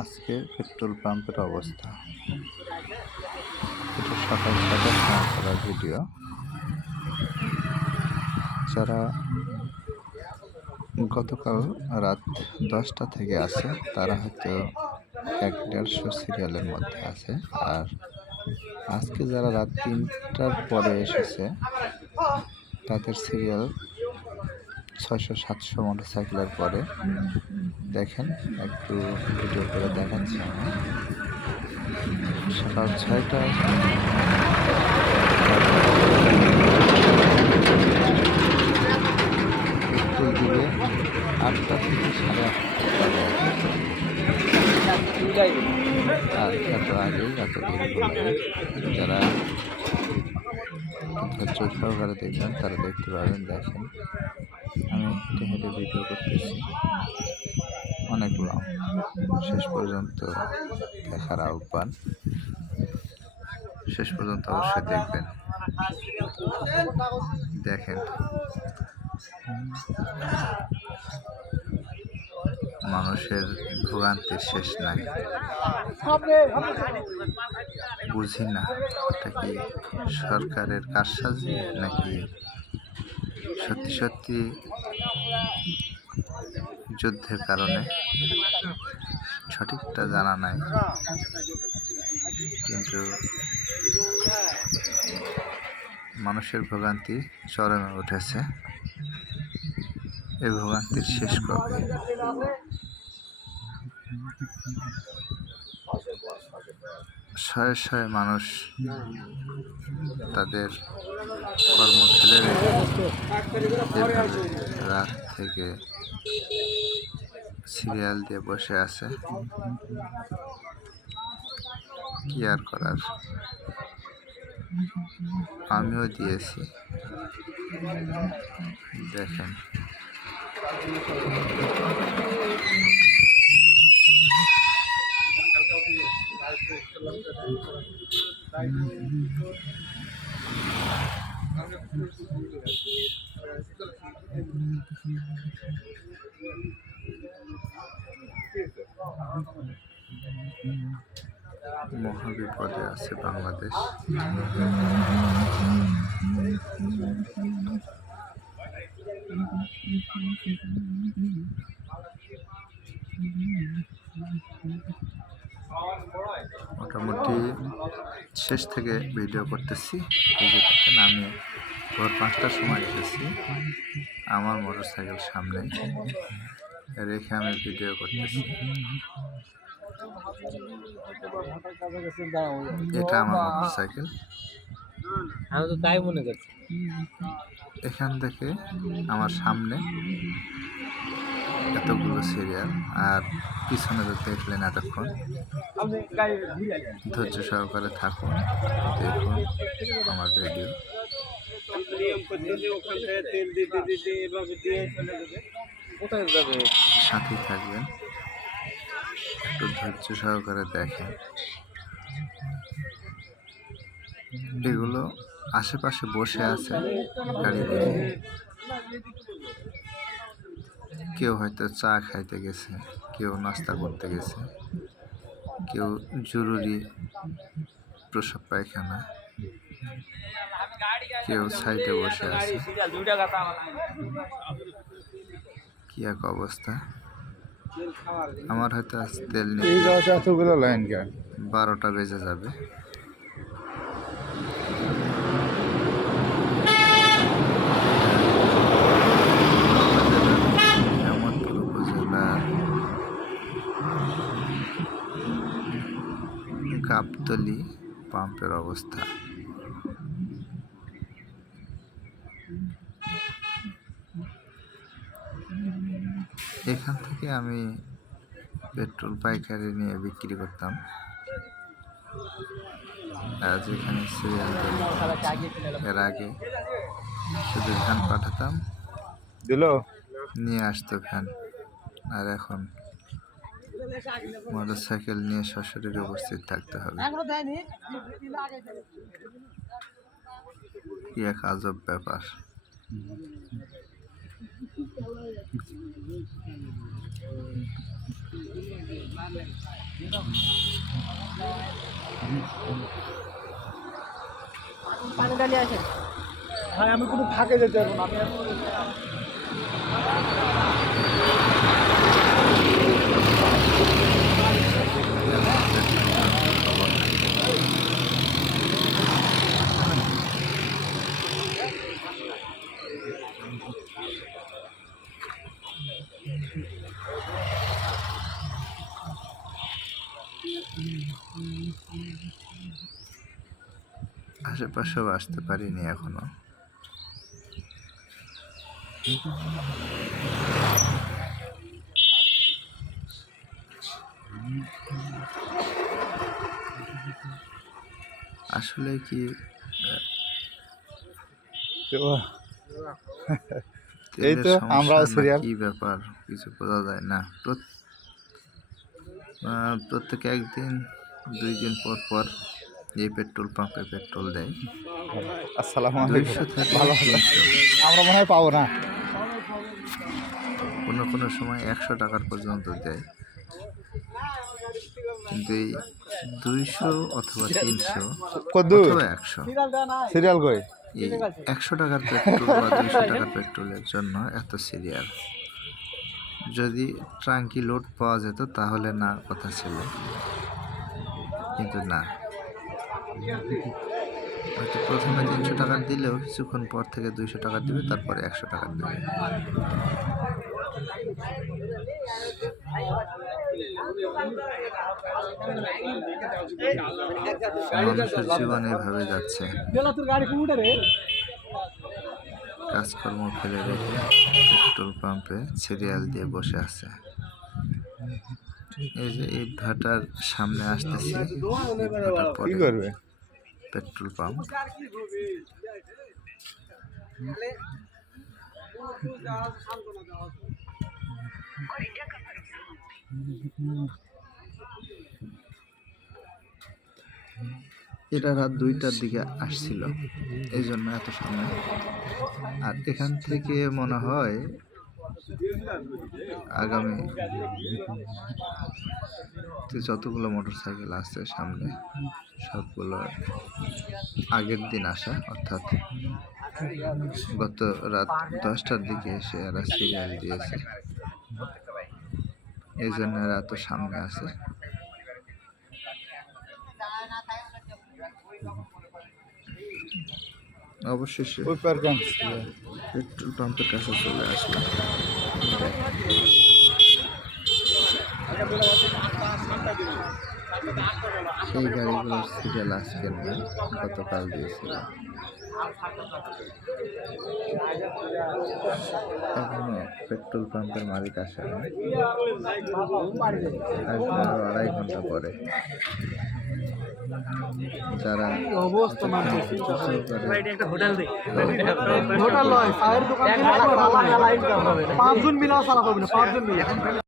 আজকে পেট্রোল পাম্পের অবস্থা। এটা সকাল ৬টার সময় করা ভিডিও। যারা গতকাল রাত ১০টা থেকে আছে তারা হয়তো ১-১৫০ সিরিয়ালের মধ্যে আছে। আর আজকে যারা রাত ৩টার পরে এসেছে তাদের সিরিয়াল ৬০০-৭০০ মোটরসাইকেলের পরে। দেখেন, একটু ভিডিও করে দেখাচ্ছি আমি। সকাল ৬টায় পেট্রোল দিবে ৮টা থেকে ৮:৩০ আর এত আগেই এত দেরি হলে যারা ধৈর্য সহকারে দেখবেন তারা দেখতে পাবেন। দেখেন, আমি হেঁটে হেঁটে ভিডিও করতেছি, অনেক লং। শেষ পর্যন্ত দেখার আহ্বান, শেষ পর্যন্ত অবশ্যই দেখবেন। দেখেন, মানুষের ভোগান্তির শেষ নাই। বুঝি না এটা কি সরকারের কারসাজি নাকি সত্যি সত্যি যুদ্ধের কারণে, সঠিকটা জানা নাই। কিন্তু মানুষের ভোগান্তি চরমে উঠেছে। এই ভোগান্তির শেষ কবে? শয়ে শয়ে মানুষ তাদের কর্ম ফেলে রেখে রাত থেকে সিরিয়াল দিয়ে বসে আছে। কি আর করার, আমিও দিয়েছি। দেখেন, মহাবিপদে আছে বাংলাদেশ। মোটামুটি শেষ থেকে ভিডিও করতেছি। এই যে দেখেন, আমি ভোর ৫টার সময় এসেছি। আমার মোটরসাইকেল সামনে রেখে আমি ভিডিও করতেছি। এটা আমার মোটরসাইকেল। আমি তো তাই মনে করছি। এখান থেকে আমার সামনে এতগুলো সিরিয়াল, আর পিছনে তো দেখলেন এতক্ষণ। ধৈর্য সহকারে থাকুন, দেখুন আমার ভিডিও, সাথে থাকবেন, একটু ধৈর্য সহকারে দেখেন। এগুলো আশেপাশে বসে আছে গাড়ি দিয়ে। কেউ হয়তো চা খাইতে গেছে, কেউ নাস্তা করতে গেছে, কেউ জরুরি প্রসাব পায়খানা, কেউ সাইডে বসে আছে। কি এক অবস্থা! আমার হয়তো আজ তেল নিয়ে 12টা বেজে যাবে। গাবতলী পাম্পের অবস্থা। এখান থেকে আমি পেট্রোল পাইকারি নিয়ে বিক্রি করতাম। আজ এখানে সিরিয়াল এর আগে শুধু ভ্যান পাঠাতাম, নিয়ে আসতো ভ্যান। আর এখন মোটরসাইকেল নিয়ে সশরীরে উপস্থিত থাকতে হবে। কি এক আজব ব্যাপার! পানি ডালি আসেন। ভাই আমি কোনো ফাঁকে যেতে পারবো না, আমি আশেপাশেও আসতে পারিনি এখনো। আসলে কি এই তো আমরাও সিরিয়াল কি ব্যাপার কিছু বোঝা যায় না। প্রত্যেক একদিন 2 দিন পর পর এই পেট্রোল পাম্পে পেট্রোল দেয়। আসসালামু 200 আলাইকুম। থেকে ভালো 300, আমরা মনে হয় পাবো না। কোনো সময় 100 টাকার পর্যন্ত দেয়। কিন্তু এই 200 অথবা 300 কদ্দু অথবা 100, সিরিয়াল কই? এই 100 টাকার পেট্রোল বা 200 টাকার পেট্রোলের জন্য এত সিরিয়াল। যদি ট্রাঙ্কি লোড পাওয়া যেত তাহলে না কথা ছিল, কিন্তু না। হয়তো প্রথমে 300 টাকার দিলেও কিছুক্ষণ পর থেকে 200 টাকা দিবে, তারপরে 100 টাকা দেবে। মানুষের জীবন এভাবে যাচ্ছে, কাজকর্ম ফেলে রেখে পেট্রোল পাম্পে সিরিয়াল দিয়ে বসে আছে। এই যে ইট ভাটার সামনে আসতেছি, ইট ভাটার কি পরে করবে? Petrol pump. এটা রাত 2টার দিকে আসছিল, এই জন্য এত সময়। আর এখান থেকে মনে হয় আগামী যতগুলো মোটরসাইকেল আছে সামনে সবগুলো আগের দিন আসা, অর্থাৎ গত রাত 10টার দিকে এসে এরা সিরিয়াল দিয়েছে, এই জন্য এরা এত সামনে আছে। অবশেষে পেট্রোল পাম্পের কাছে চলে আসলাম। সেই গাড়িগুলোর সিরিয়াল আজকের না, গতকাল দিয়েছিল। এখনো পেট্রোল পাম্পের মালিক আসে না, আসবে আরো 2.5 ঘন্টা পরে। যারা হোটেল নয়, চায়ের দোকান। 5 জন মিলে চালাতে হবে না, 5 জন মিলে।